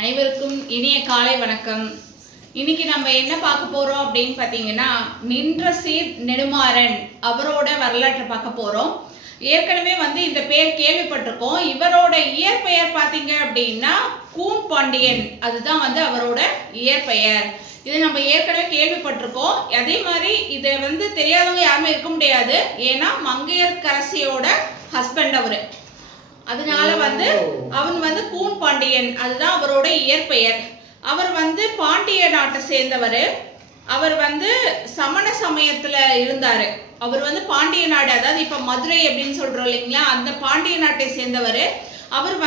அனைவருக்கும் இனிய காலை வணக்கம். இன்னைக்கு நம்ம என்ன பார்க்க போறோம் அப்படின்னு பார்த்தீங்கன்னா, நின்ற சீர் நெடுமாறன் அவரோட வரலாற்றை பார்க்க போறோம். ஏற்கனவே இந்த பேர் கேள்விப்பட்டிருக்கோம். இவரோட இயற்பெயர் பார்த்தீங்க அப்படின்னா கூன் பாண்டியன், அதுதான் அவரோட இயற்பெயர். இது நம்ம ஏற்கனவே கேள்விப்பட்டிருக்கோம். அதே மாதிரி இதை தெரியாதவங்க யாருமே இருக்க முடியாது. ஏன்னா மங்கையர்க்கரசியோட ஹஸ்பண்ட் அவரு. அதனால அவன் கூன் பாண்டியன், அதுதான் அவரோட இயற்பெயர். அவர் பாண்டிய நாட்டை சேர்ந்தவர். அவர் சமண சமயத்துல இருந்தாரு. அவர் பாண்டிய நாடு, அதாவது இப்ப மதுரை அப்படின்னு சொல்றோம் இல்லைங்களா, அந்த பாண்டிய நாட்டை சேர்ந்தவர். அவர்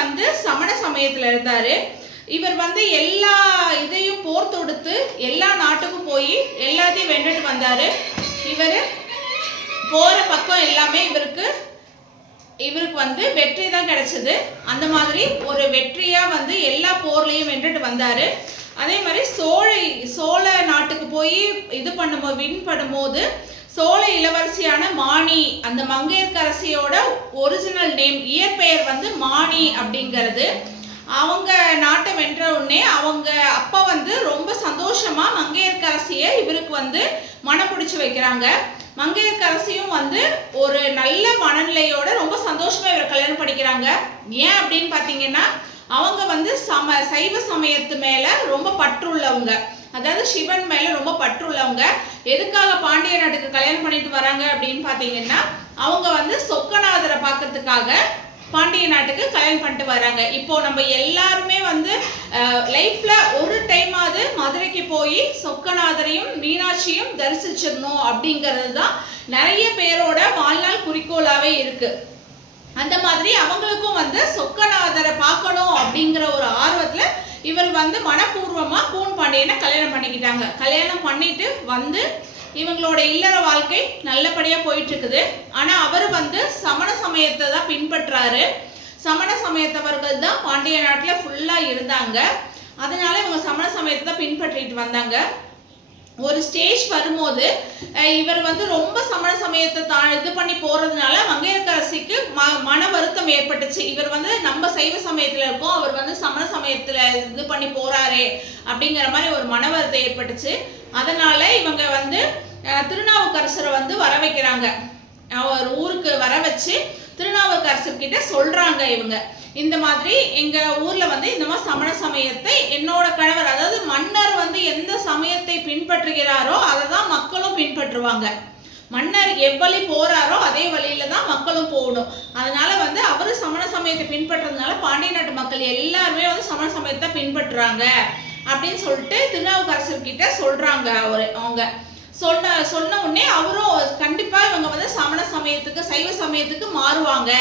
சமண சமயத்துல இருந்தாரு. இவர் எல்லா இதையும் போர் தொடுத்து எல்லா நாட்டுக்கும் போய் எல்லாத்தையும் வென்றுட்டு வந்தாரு. இவர் போற பக்கம் எல்லாமே இவருக்கு வெற்றி தான் கிடைச்சது. அந்த மாதிரி ஒரு வெற்றியா எல்லா போர்லையும் வென்றுட்டு வந்தாரு. அதே மாதிரி சோழ நாட்டுக்கு போய் வின் பண்ணும்போது சோழ இளவரசியான மாணி, அந்த மங்கையர்க்கரசியோட ஒரிஜினல் நேம், இயற்பெயர் மாணி அப்படிங்கிறது. அவங்க நாட்டை வென்ற உடனே அவங்க அப்பா ரொம்ப சந்தோஷமா மங்கையர்க்கரசியை இவருக்கு மனம் பிடிச்சு வைக்கிறாங்க. மங்கையர்க்கரசியும் ஒரு நல்ல மனநிலையோட ரொம்ப சந்தோஷமா இவர் கல்யாணம் பண்ணிக்கிறாங்க. ஏன் அப்படின்னு பார்த்தீங்கன்னா, அவங்க சைவ சமயத்து மேல ரொம்ப பற்றுள்ளவங்க, அதாவது சிவன் மேல ரொம்ப பற்றுள்ளவங்க. எதுக்காக பாண்டிய நாட்டுக்கு கல்யாணம் பண்ணிட்டு வராங்க அப்படின்னு பார்த்தீங்கன்னா, அவங்க சொக்கநாதரை பார்க்கறதுக்காக பாண்டிய நாட்டுக்கு கல்யாணம் பண்ணிட்டு வராங்க. இப்போ நம்ம எல்லாருமே லைஃப்ல ஒரு டைமாவது மதுரைக்கு போய் சொக்கநாதரையும் மீனாட்சியும் தரிசிச்சிடணும் அப்படிங்கிறது தான் நிறைய பேரோட வாழ்நாள் குறிக்கோளாவே இருக்கு. அந்த மாதிரி அவங்களுக்கும் சொக்கநாதரை பார்க்கணும் அப்படிங்கிற ஒரு ஆர்வத்துல இவர் மனப்பூர்வமா கூன் பாண்டியனை கல்யாணம் பண்ணிக்கிட்டாங்க. கல்யாணம் பண்ணிட்டு இவங்களோட இல்லற வாழ்க்கை நல்லபடியா போயிட்டு இருக்குது. ஆனா அவரு சமண சமயத்தை தான் பின்பற்றாரு. சமண சமயத்தவர்கள் தான் பாண்டிய நாட்டுல ஃபுல்லா இருந்தாங்க. அதனால இவங்க சமண சமயத்தை தான் பின்பற்றிட்டு வந்தாங்க. ஒரு ஸ்டேஜ் வரும்போது இவர் ரொம்ப சமண சமயத்தை இது பண்ணி போறதுனால மங்கையர்க்கரசிக்கு மன வருத்தம் ஏற்பட்டுச்சு. இவர் நம்ம சைவ சமயத்துல இருக்கோம், அவர் சமண சமயத்துல இது பண்ணி போறாரே அப்படிங்கிற மாதிரி ஒரு மன வருத்தம் ஏற்பட்டுச்சு. அதனால இவங்க திருநாவுக்கரசரை வர வைக்கிறாங்க. அவர் ஊருக்கு வர வச்சு திருநாவுக்கரசர் கிட்ட சொல்றாங்க, இவங்க இந்த மாதிரி எங்க ஊர்ல இந்த மாதிரி சமண சமயத்தை என்னோட கணவர், அதாவது மன்னர் எந்த சமயத்தை பின்பற்றுகிறாரோ அதை தான் மக்களும் பின்பற்றுவாங்க. மன்னர் எவ்வழி போறாரோ அதே வழியில தான் மக்களும் போகணும். அதனால அவரு சமண சமயத்தை பின்பற்றதுனால பாண்டிய நாட்டு மக்கள் எல்லாருமே சமண சமயத்தை பின்பற்றுறாங்க அப்படின்னு சொல்லிட்டு திருநாவுக்கரசர் கிட்ட சொல்றாங்க. அவங்க சொன்ன உடனே அவரும் கண்டிப்பா இவங்க சமண சமயத்துக்கு சைவ சமயத்துக்கு மாறுவாங்க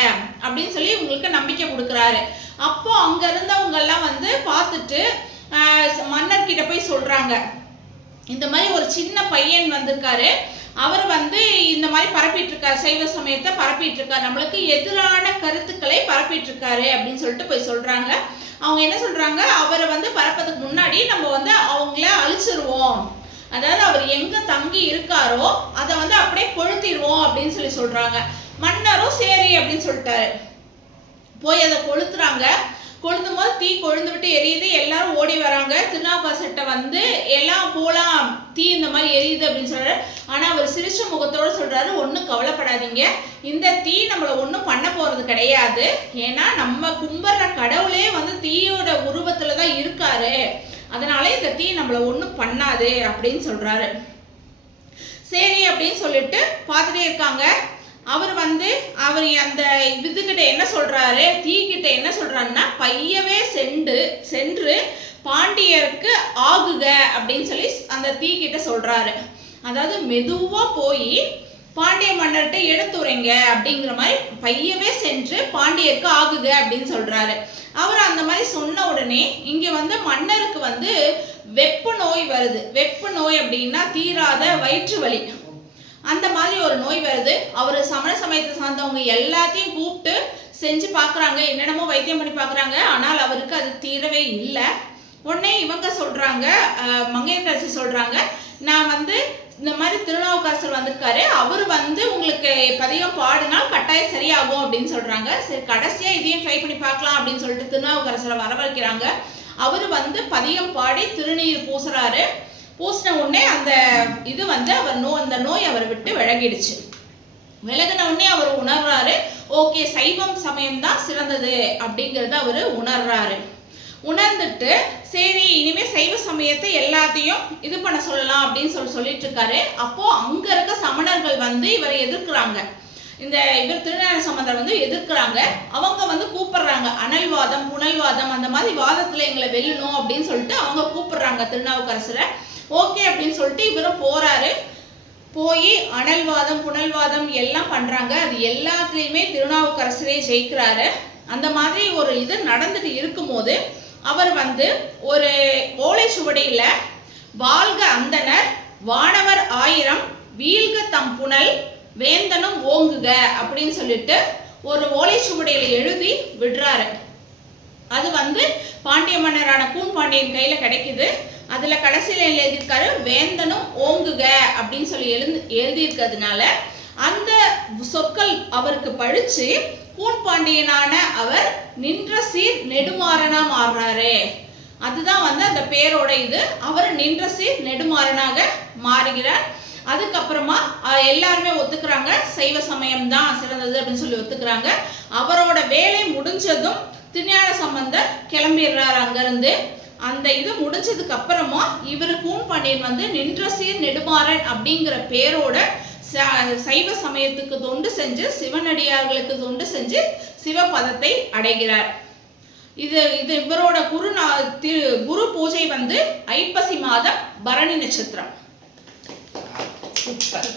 அப்படின்னு சொல்லி இவங்களுக்கு நம்பிக்கை கொடுக்குறாரு. அப்போ அங்க இருந்தவங்க எல்லாம் பார்த்துட்டு மன்னர்கிட்ட போய் சொல்றாங்க, இந்த மாதிரி ஒரு சின்ன பையன் வந்திருக்காரு, அவர் இந்த மாதிரி பரப்பிட்டு இருக்காரு, சைவ சமயத்தை பரப்பிட்டு இருக்காரு, நம்மளுக்கு எதிரான கருத்துக்களை பரப்பிட்டு இருக்காரு அப்படின்னு சொல்லிட்டு போய் சொல்றாங்க. அவங்க என்ன சொல்றாங்க, அவரை பரப்பதுக்கு முன்னாடி நம்ம அவங்கள அழிச்சிருவோம், அதாவது அவர் எங்க தங்கி இருக்காரோ அதை அப்படியே கொளுத்திடுவோம் அப்படின்னு சொல்லி சொல்றாங்க. மன்னரும் சரி அப்படின்னு சொல்லிட்டாரு. போய் அதை கொளுத்துறாங்க. கொளுத்தும் போது தீ கொழுந்து விட்டு எரியுது. எல்லாரும் ஓடி வராங்க. திருநாவுக்கரசர்கிட்ட எல்லாம் போலாம், தீ இந்த மாதிரி எரியுது அப்படின்னு சொல்றாரு. ஆனா அவர் சிரிச்ச முகத்தோட சொல்றாரு, ஒன்றும் கவலைப்படாதீங்க, இந்த தீ நம்மளை ஒன்றும் பண்ண போறது கிடையாது. ஏன்னா நம்ம கும்பிடுற கடவுளே தீயோட உருவத்துல தான் இருக்காரு, அதனால இந்த தீ நம்மளை ஒன்றும் பண்ணாது அப்படின்னு சொல்றாரு. சரி அப்படின்னு சொல்லிட்டு பார்த்துட்டே இருக்காங்க. அவர் அவர் அந்த இதுகிட்ட என்ன சொல்றாரு, தீ கிட்ட என்ன சொல்றாருன்னா, பையவே சென்று பாண்டியருக்கு ஆகுக அப்படின்னு சொல்லி அந்த தீ கிட்ட சொல்றாரு. அதாவது மெதுவா போய் பாண்டிய மன்னர்கிட்ட எடுத்துரைங்க அப்படிங்கிற மாதிரி பையவே சென்று பாண்டியருக்கு ஆகுக அப்படின்னு சொல்றாரு. அவர் அந்த மாதிரி சொன்ன உடனே இங்க மன்னருக்கு வெப்பு நோய் வருது. வெப்பு நோய் அப்படின்னா தீராத வயிற்று வலி, அந்த மாதிரி ஒரு நோய் வருது. அவர் சமண சமயத்தை சார்ந்தவங்க எல்லாத்தையும் கூப்பிட்டு செஞ்சு பார்க்குறாங்க, என்னென்னமோ வைத்தியம் பண்ணி பார்க்குறாங்க. ஆனால் அவருக்கு அது தீரவே இல்லை. உடனே இவங்க சொல்றாங்க, மங்கையர்க்கரசி சொல்றாங்க, நான் இந்த மாதிரி திருநாவுக்கரசர் வந்திருக்காரு, அவர் உங்களுக்கு பதிகம் பாடினால் கட்டாயம் சரியாகும் அப்படின்னு சொல்றாங்க. சரி, கடைசியா இதையும் ட்ரை பண்ணி பார்க்கலாம் அப்படின்னு சொல்லிட்டு திருநாவுக்கரசரை வரவழைக்கிறாங்க. அவர் வந்து பதியம் பாடி திருநீர் பூசுறாரு. பூசின உடனே அந்த இது வந்து அந்த நோய் அவரை விட்டு விலகிடுச்சு. விலகின உடனே அவர் உணர்றாரு, ஓகே சைவம் சமயம் தான் சிறந்தது அப்படிங்கிறத அவர் உணர்றாரு. உணர்ந்துட்டு சரி இனிமே சைவ சமயத்தை எல்லாத்தையும் இது பண்ண சொல்லலாம் அப்படின்னு சொல்லிட்டு இருக்காரு. அப்போ அங்க இருக்க சமணர்கள் வந்து இவரை எதிர்க்கிறாங்க. இவர் திருஞான சம்பந்தர் வந்து எதிர்க்கிறாங்க. அவங்க வந்து கூப்பிடுறாங்க, அனல்வாதம் புனல்வாதம் அந்த மாதிரி வாதத்துல எங்களை வெல்லணும் அப்படின்னு சொல்லிட்டு அவங்க கூப்பிடுறாங்க திருநாவுக்கரசரை. ஓகே அப்படின்னு சொல்லிட்டு இவரும் போறாரு. போய் அனல்வாதம் புனல்வாதம் எல்லாம் பண்றாங்க. அது எல்லாத்துலேயுமே திருநாவுக்கரசரே ஜெயிக்கிறாரு. அந்த மாதிரி ஒரு இது நடந்துட்டு இருக்கும்போது அவர் வந்து ஒரு ஓலைச்சுவடியில வாழ்க அந்தனர் வானவர் 1000 வீழ்க தம் புனல் வேந்தனும் ஓங்குக அப்படின்னு சொல்லிட்டு ஒரு ஓலைச்சுவடியில எழுதி விடுறாரு. அது வந்து பாண்டிய மன்னரான கூன் பாண்டியன் கையில கிடைக்குது. அதுல கடைசியில எழுதியிருக்காரு வேந்தனும் ஓங்குக அப்படின்னு சொல்லி எழுதியிருக்கிறதுனால அந்த சொற்கள் அவருக்கு பழிச்சு கூன் பாண்டியனான அவர் நின்ற சீர் நெடுமாறனா மாறுறாரு. அதுதான் வந்து அந்த பேரோட இது. அவர் நின்ற சீர் நெடுமாறனாக மாறுகிறார். அதுக்கப்புறமா எல்லாருமே ஒத்துக்கிறாங்க, சைவ சமயம் தான் சிறந்தது அப்படின்னு சொல்லி ஒத்துக்கிறாங்க. அவரோட வேலை முடிஞ்சதும் திருஞான சம்பந்தர் கிளம்பிடுறாரு அங்கிருந்து. அந்த இது முடிஞ்சதுக்கு அப்புறமா இவர் கூன் பாண்டியன் வந்து நின்ற சீர் நெடுமாறன் அப்படிங்கிற பேரோட சைவ சமயத்துக்கு தொண்டு செஞ்சு சிவனடியார்களுக்கு தொண்டு செஞ்சு சிவபதத்தை அடைகிறார். இது இவரோட குரு பூஜை வந்து ஐப்பசி மாதம் பரணி நட்சத்திரம்.